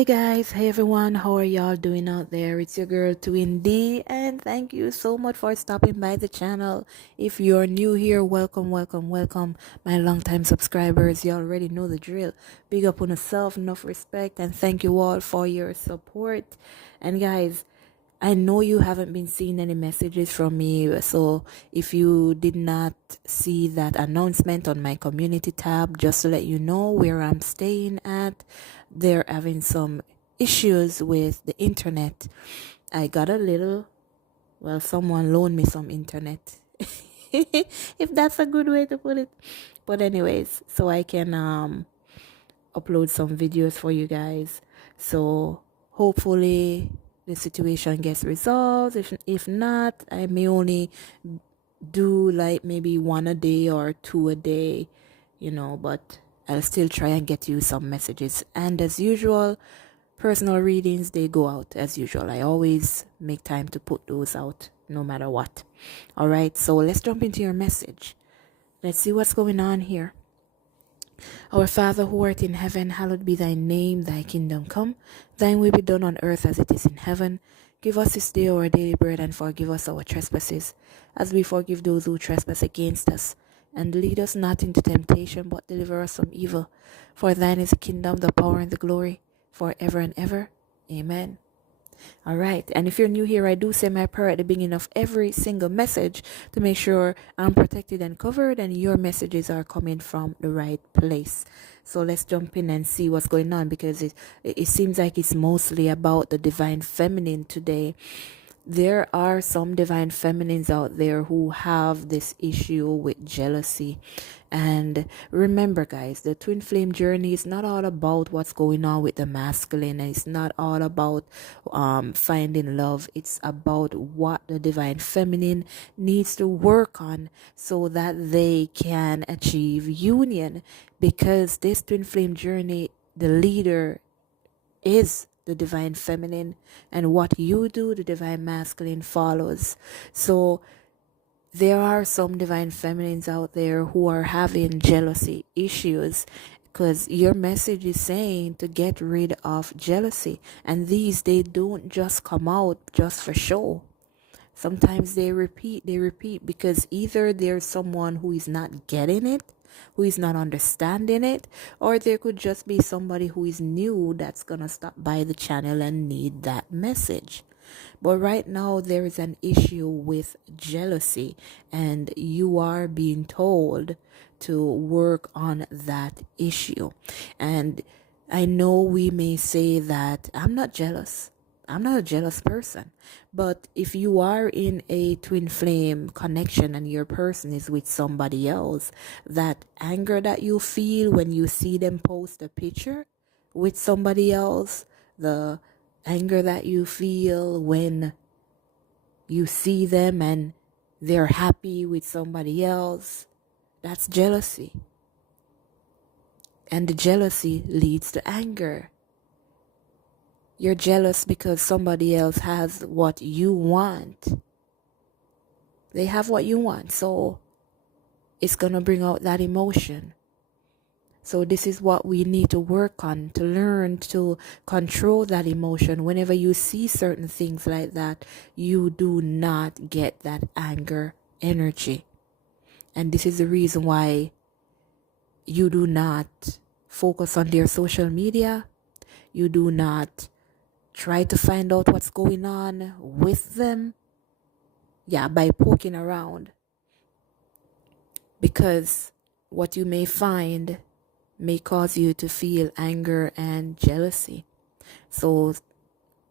Hey guys, hey everyone, how are y'all doing out there? It's your girl Twin D, and thank you so much for stopping by the channel. If you're new here, welcome, welcome, welcome. My longtime subscribers, you already know the drill. Big up on yourself, enough respect, and thank you all for your support. And guys, I know you haven't been seeing any messages from me, so if you did not see that announcement on my community tab, just to let you know where I'm staying at, they're having some issues with the internet. I got a little, well, someone loaned me some internet, if that's a good way to put it. But anyways, so I can upload some videos for you guys. So hopefully the situation gets resolved. If not, I may only do like maybe one a day or two a day, but I'll still try and get you some messages. And as usual, personal readings, they go out as usual. I always make time to put those out no matter what. All right, so let's jump into your message. Let's see what's going on here. Our Father who art in heaven, hallowed be thy name, thy kingdom come, thine will be done on earth as it is in heaven. Give us this day our daily bread, and forgive us our trespasses, as we forgive those who trespass against us. And lead us not into temptation, but deliver us from evil. For thine is the kingdom, the power, and the glory, forever and ever. Amen. All right. And if you're new here, I do say my prayer at the beginning of every single message to make sure I'm protected and covered and your messages are coming from the right place. So let's jump in and see what's going on, because it seems like it's mostly about the divine feminine today. There are some divine feminines out there who have this issue with jealousy. And remember, guys, the twin flame journey is not all about what's going on with the masculine, and it's not all about finding love. It's about what the divine feminine needs to work on so that they can achieve union. Because this twin flame journey, the leader is the divine feminine, and what you do, the divine masculine follows. So there are some divine feminines out there who are having jealousy issues, because your message is saying to get rid of jealousy, and they don't just come out just for show. Sometimes they repeat because either there's someone who is not getting it, who is not understanding it, or there could just be somebody who is new that's gonna stop by the channel and need that message. But right now there is an issue with jealousy, and you are being told to work on that issue. And I know we may say that I'm not jealous. I'm not a jealous person. But if you are in a twin flame connection and your person is with somebody else, that anger that you feel when you see them post a picture with somebody else, the anger that you feel when you see them and they're happy with somebody else, that's jealousy. And the jealousy leads to anger. You're jealous because somebody else has what you want. They have what you want, so it's going to bring out that emotion. So this is what we need to work on, to learn to control that emotion. Whenever you see certain things like that, you do not get that anger energy. And this is the reason why you do not focus on their social media. You do not try to find out what's going on with them. Yeah, by poking around. Because what you may find may cause you to feel anger and jealousy. So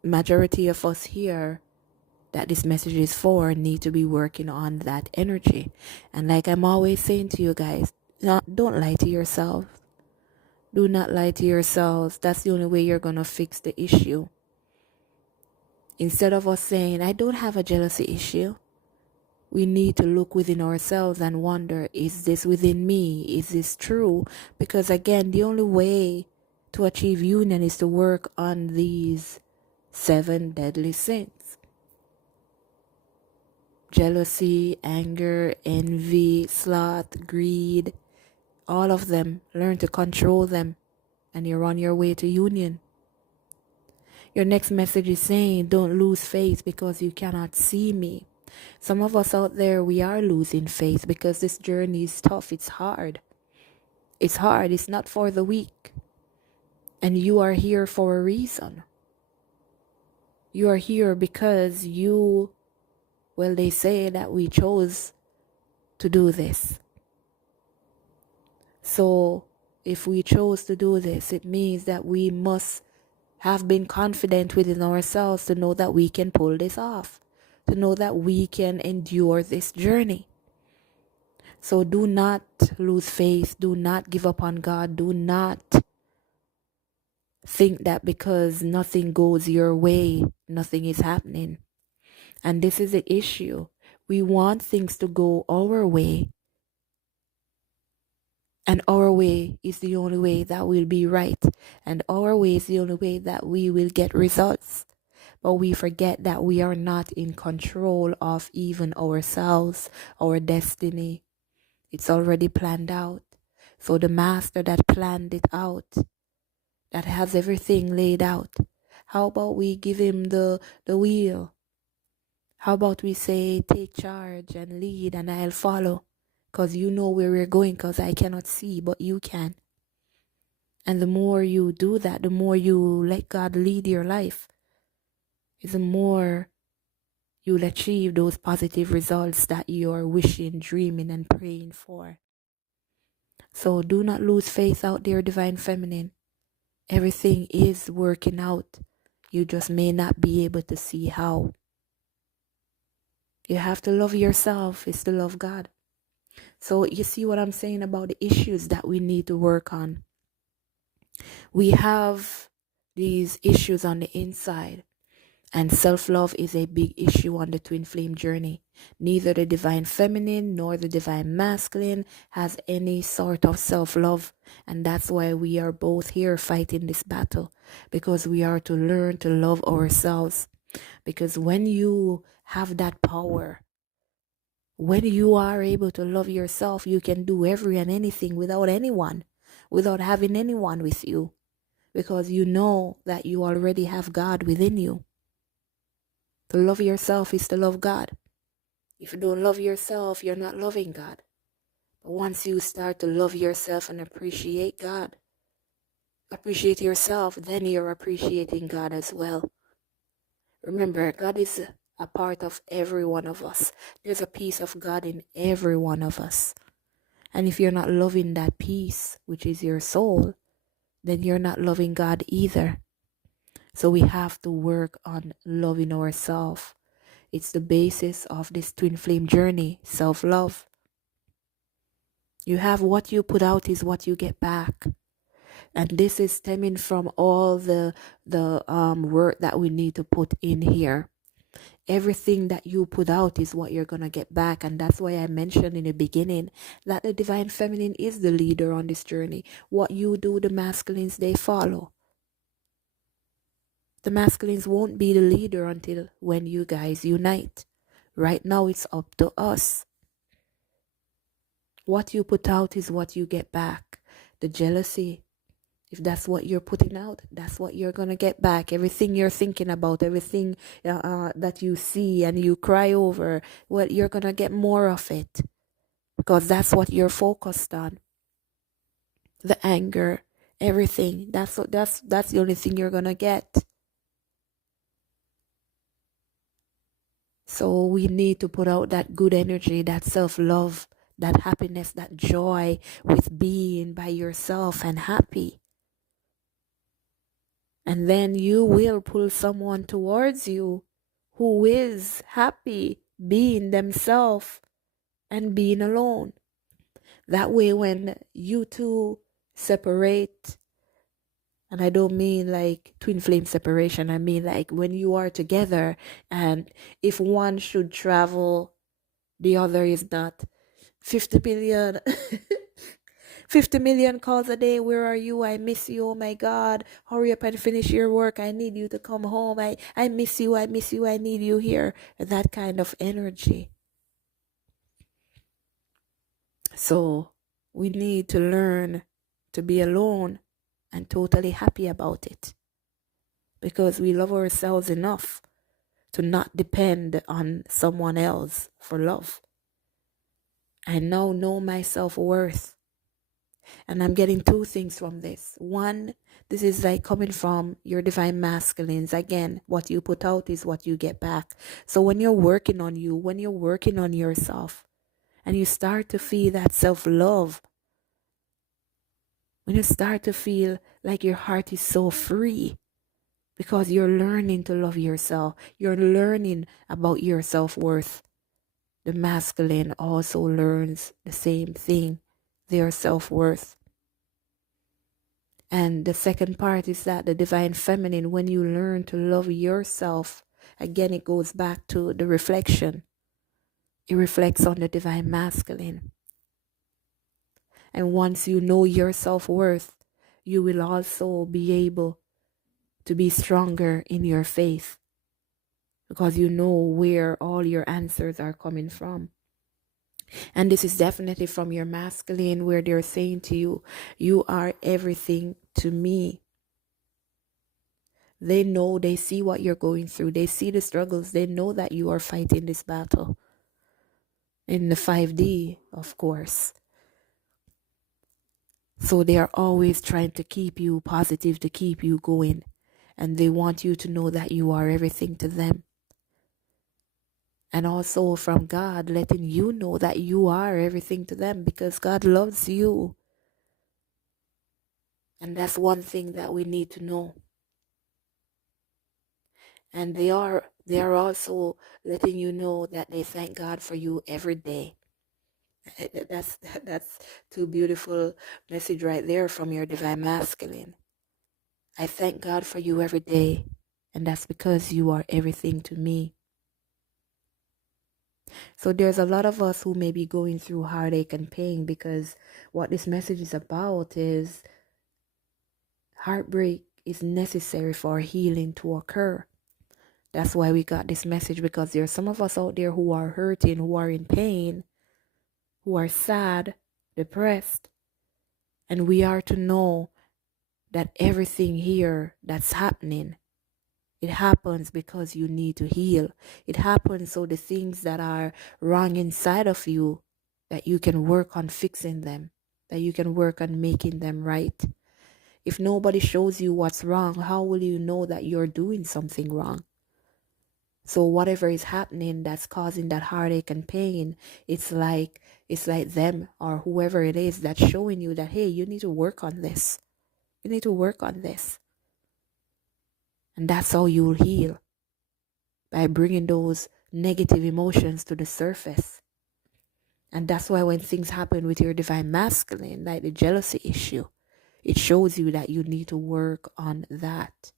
majority of us here that this message is for need to be working on that energy. And like I'm always saying to you guys, don't lie to yourself. Do not lie to yourselves. That's the only way you're going to fix the issue. Instead of us saying, I don't have a jealousy issue, we need to look within ourselves and wonder, is this within me? Is this true? Because again, the only way to achieve union is to work on these 7 deadly sins. Jealousy, anger, envy, sloth, greed, all of them. Learn to control them, and you're on your way to union. Your next message is saying, don't lose faith because you cannot see me. Some of us out there, we are losing faith because this journey is tough. It's hard. It's hard. It's not for the weak. And you are here for a reason. You are here because they say that we chose to do this. So if we chose to do this, it means that we must have been confident within ourselves to know that we can pull this off, to know that we can endure this journey. So do not lose faith. Do not give up on God. Do not think that because nothing goes your way, nothing is happening. And this is the issue. We want things to go our way. And our way is the only way that will be right. And our way is the only way that we will get results. But we forget that we are not in control of even ourselves, our destiny. It's already planned out. So the master that planned it out, that has everything laid out, how about we give him the wheel? How about we say, take charge and lead and I'll follow? Because you know where we're going, because I cannot see, but you can. And the more you do that, the more you let God lead your life, is the more you'll achieve those positive results that you're wishing, dreaming, and praying for. So do not lose faith out there, Divine Feminine. Everything is working out. You just may not be able to see how. You have to love yourself is to love God. So you see what I'm saying about the issues that we need to work on. We have these issues on the inside. And self-love is a big issue on the twin flame journey. Neither the divine feminine nor the divine masculine has any sort of self-love. And that's why we are both here fighting this battle. Because we are to learn to love ourselves. Because when you have that power, when you are able to love yourself, you can do every and anything without anyone, without having anyone with you. Because you know that you already have God within you. To love yourself is to love God. If you don't love yourself, you're not loving God. But once you start to love yourself and appreciate God, appreciate yourself, then you're appreciating God as well. Remember, God is a part of every one of us. There's a piece of God in every one of us. And if you're not loving that piece, which is your soul, then you're not loving God either. So we have to work on loving ourselves. It's the basis of this twin flame journey, self-love. You have what you put out is what you get back. And this is stemming from all the work that we need to put in here. Everything that you put out is what you're going to get back. And that's why I mentioned in the beginning that the divine feminine is the leader on this journey. What you do, the masculines, they follow. The masculines won't be the leader until when you guys unite. Right now, it's up to us. What you put out is what you get back. The jealousy, if that's what you're putting out, that's what you're going to get back. Everything you're thinking about, everything that you see and you cry over, well, you're going to get more of it. Because that's what you're focused on. The anger, everything. That's the only thing you're going to get. So we need to put out that good energy, that self-love, that happiness, that joy with being by yourself and happy. And then you will pull someone towards you who is happy being themselves and being alone. That way when you two separate, and I don't mean like twin flame separation, I mean like when you are together and if one should travel, the other is not. 50 million 50 million calls a day. Where are you? I miss you. Oh my God. Hurry up and finish your work. I need you to come home. I miss you. I miss you. I need you here. That kind of energy. So we need to learn to be alone and totally happy about it. because we love ourselves enough to not depend on someone else for love. I now know my self-worth. And I'm getting two things from this. One, this is like coming from your divine masculines. Again, what you put out is what you get back. So when you're working on you, when you're working on yourself, and you start to feel that self-love, when you start to feel like your heart is so free because you're learning to love yourself, you're learning about your self-worth. The masculine also learns the same thing, their self-worth. And the second part is that the divine feminine, when you learn to love yourself, again, it goes back to the reflection. It reflects on the divine masculine. And once you know your self-worth, you will also be able to be stronger in your faith because you know where all your answers are coming from. And this is definitely from your masculine, where they're saying to you, you are everything to me. They know, they see what you're going through. They see the struggles. They know that you are fighting this battle. In the 5D, of course. So they are always trying to keep you positive, to keep you going. And they want you to know that you are everything to them. And also from God, letting you know that you are everything to them because God loves you. And that's one thing that we need to know. And they are also letting you know that they thank God for you every day. That's two beautiful message right there from your divine masculine. I thank God for you every day, and that's because you are everything to me. So there's a lot of us who may be going through heartache and pain because what this message is about is heartbreak is necessary for healing to occur. That's why we got this message, because there are some of us out there who are hurting, who are in pain, who are sad, depressed. And we are to know that everything here that's happening, it happens because you need to heal. It happens so the things that are wrong inside of you, that you can work on fixing them, that you can work on making them right. If nobody shows you what's wrong, how will you know that you're doing something wrong? So whatever is happening that's causing that heartache and pain, it's like them or whoever it is that's showing you that, hey, you need to work on this. You need to work on this. And that's how you'll heal, by bringing those negative emotions to the surface. And that's why when things happen with your divine masculine, like the jealousy issue, it shows you that you need to work on that.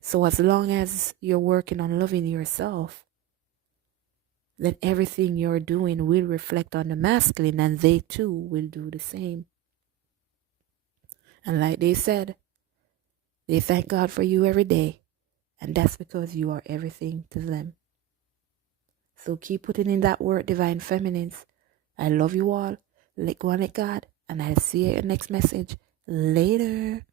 So as long as you're working on loving yourself, then everything you're doing will reflect on the masculine, and they too will do the same. And like they said, they thank God for you every day, and that's because you are everything to them. So keep putting in that work, divine feminines. I love you all. Let go and let God, and I'll see you in the next message. Later.